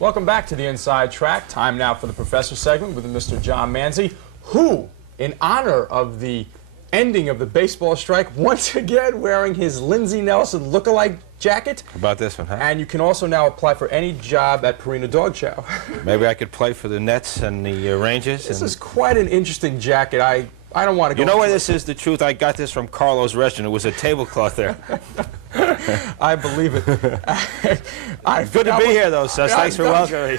Welcome back to the Inside Track. Time now for the Professor segment with Mr. John Manzi, who, in honor of the ending of the baseball strike, once again wearing his Lindsey Nelson look-alike jacket. How about this one, huh? And you can also now apply for any job at Purina Dog Chow. Maybe I could play for the Nets and the Rangers. This is quite an interesting jacket. I don't want to go... You know why this is the truth? I got this from Carlo's restaurant. It was a tablecloth there. I believe it. Good to be here, though, Suss. Thanks for welcoming me.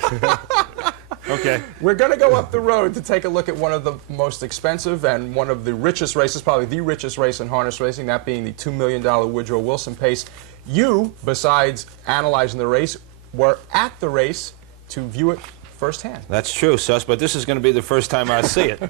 Okay. We're going to go up the road to take a look at one of the most expensive and one of the richest races, probably the richest race in harness racing, that being the $2 million Woodrow Wilson pace. You, besides analyzing the race, were at the race to view it firsthand. That's true, Suss, but this is going to be the first time I see it.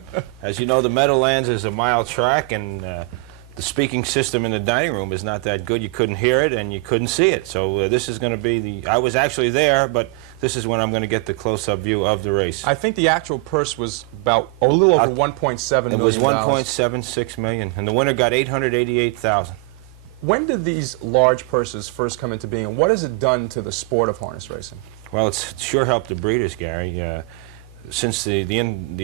As you know, the Meadowlands is a mile track, and the speaking system in the dining room is not that good. You couldn't hear it, and you couldn't see it. So this is going to be the... I was actually there, but this is when I'm going to get the close-up view of the race. I think the actual purse was about a little over $1.7 million. It was $1.76 million, and the winner got $888,000. When did these large purses first come into being, and what has it done to the sport of harness racing? Well, it's sure helped the breeders, Gary. Since the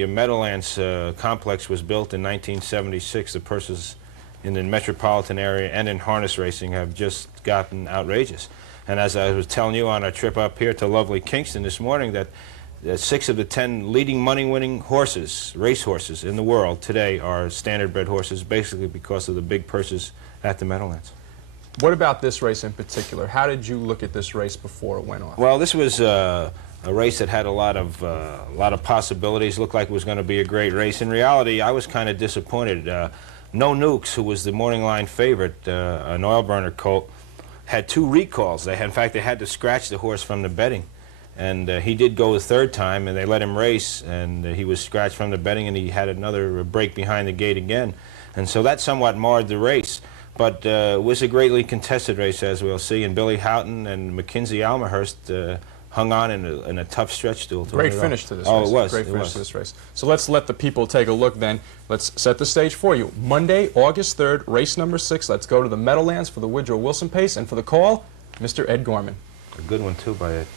Meadowlands complex was built in 1976, the purses in the metropolitan area and in harness racing have just gotten outrageous. And as I was telling you on our trip up here to lovely Kingston this morning, that 6 of the 10 leading money-winning horses, race horses in the world today are standard-bred horses, basically because of the big purses at the Meadowlands. What about this race in particular? How did you look at this race before it went off? Well, this was a race that had a lot of possibilities. Looked like it was going to be a great race. In reality, I was kind of disappointed. No Nukes, who was the morning line favorite, an oil burner colt, had 2 recalls. In fact, they had to scratch the horse from the betting. And he did go the 3rd time, and they let him race, and he was scratched from the betting, and he had another break behind the gate again. And so that somewhat marred the race. But it was a greatly contested race, as we'll see, and Billy Haughton and McKenzie Almahurst hung on in a tough stretch duel. Great finish to this race. Oh, it was. Great finish to this race. So let's let the people take a look then. Let's set the stage for you. Monday, August 3rd, race number 6. Let's go to the Meadowlands for the Woodrow Wilson pace, and for the call, Mr. Ed Gorman. A good one, too, by Ed.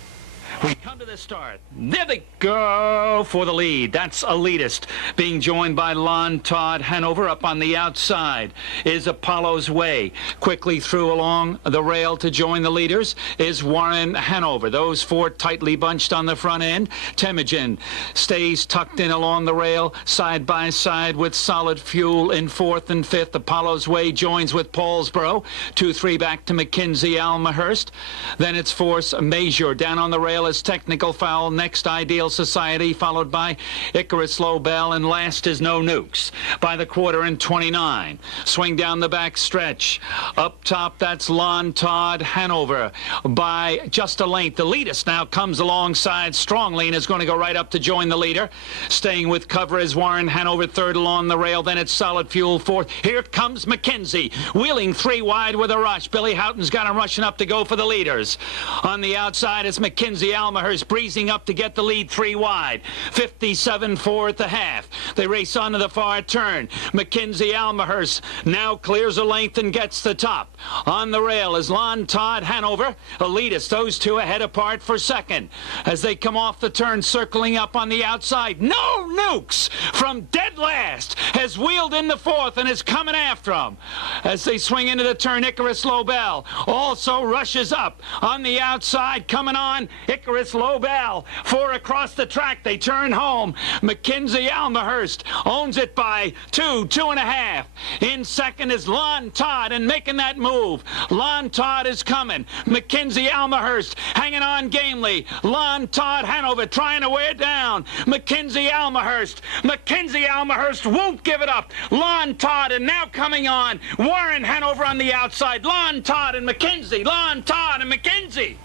We come to the start. There they go for the lead. That's elitist. Being joined by Lon Todd Hanover. Up on the outside is Apollo's Way. Quickly through along the rail to join the leaders is Warren Hanover. Those 4 tightly bunched on the front end. Temujin stays tucked in along the rail, side by side with Solid Fuel in 4th and 5th. Apollo's Way joins with Paulsboro. 2-3 back to McKenzie Almahurst. Then it's Force Major. Down on the rail is Technical Foul, next Ideal Society, followed by Icarus Lobel, and last is No Nukes. By the quarter in 29. Swing down the back stretch. Up top, that's Lon Todd Hanover by just a length. The leadist now comes alongside strongly and is going to go right up to join the leader. Staying with cover is Warren Hanover, 3rd along the rail. Then it's Solid Fuel, 4th. Here comes McKenzie, wheeling 3 wide with a rush. Billy Houghton's got him rushing up to go for the leaders. On the outside is McKenzie Almahurst breezing up to get the lead 3 wide. 57-4 at the half. They race onto the far turn. McKenzie Almahurst now clears a length and gets the top. On the rail is Lon Todd Hanover. Elitist, those 2 ahead apart for 2nd. As they come off the turn, circling up on the outside. No Nukes from dead last has wheeled in the 4th and is coming after them. As they swing into the turn, Icarus Lobel also rushes up. On the outside, coming on, Icarus Lobel. 4 across the track. They turn home. McKenzie Almahurst owns it by 2.5. In 2nd is Lon Todd, and making that move. Lon Todd is coming. McKenzie Almahurst hanging on gamely. Lon Todd Hanover trying to wear down McKenzie Almahurst. McKenzie Almahurst won't give it up. Lon Todd, and now coming on Warren Hanover on the outside. Lon Todd and McKenzie. Lon Todd and McKenzie.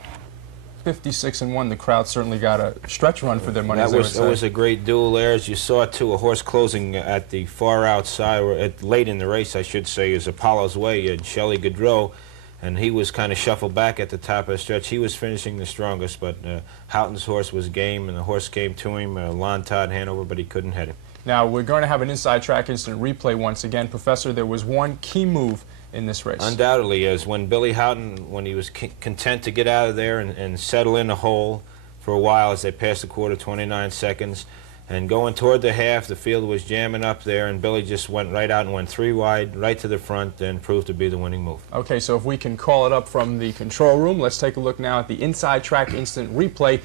56-1. The crowd certainly got a stretch run for their money. That was a great duel there. As you saw, too, a horse closing at the far outside, or late in the race, I should say, is Apollo's Way, and Shelley Goodrow, and he was kind of shuffled back at the top of the stretch. He was finishing the strongest, but Houghton's horse was game, and the horse came to him, Lon Todd Hanover, but he couldn't hit him. Now, we're going to have an Inside Track instant replay once again. Professor, there was one key move in this race. Undoubtedly, as when Billy Haughton, when he was content to get out of there and settle in a hole for a while as they passed the quarter, 29 seconds. And going toward the half, the field was jamming up there, and Billy just went right out and went 3 wide, right to the front, and proved to be the winning move. Okay, so if we can call it up from the control room, let's take a look now at the inside track instant replay.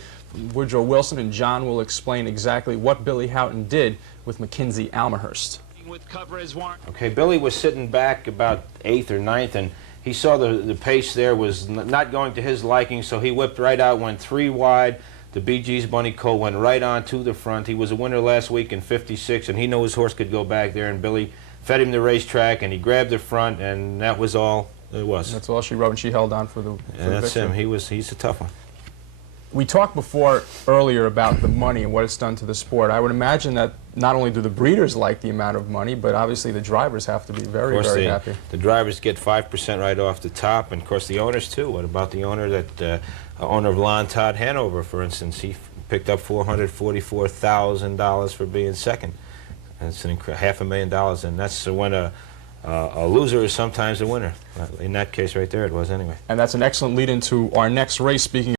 Woodrow Wilson and John will explain exactly what Billy Haughton did with McKenzie Almahurst. With cover as Warren. Okay, Billy was sitting back about 8th or 9th, and he saw the pace there was not going to his liking, so he whipped right out, went 3 wide. The Bee Gees' Bunny Cole went right on to the front. He was a winner last week in 56, and he knew his horse could go back there, and Billy fed him the racetrack, and he grabbed the front, and that was all it was. That's all she wrote, and she held on for the And that's victory. him. He's a tough one. We talked earlier about the money and what it's done to the sport. I would imagine that not only do the breeders like the amount of money, but obviously the drivers have to be very, very happy. The drivers get 5% right off the top, and of course the owners too. What about the owner owner of Lon Todd Hanover, for instance? He picked up $444,000 for being second. That's $500,000, and that's when a loser is sometimes a winner. In that case right there, it was anyway. And that's an excellent lead into our next race. Speaking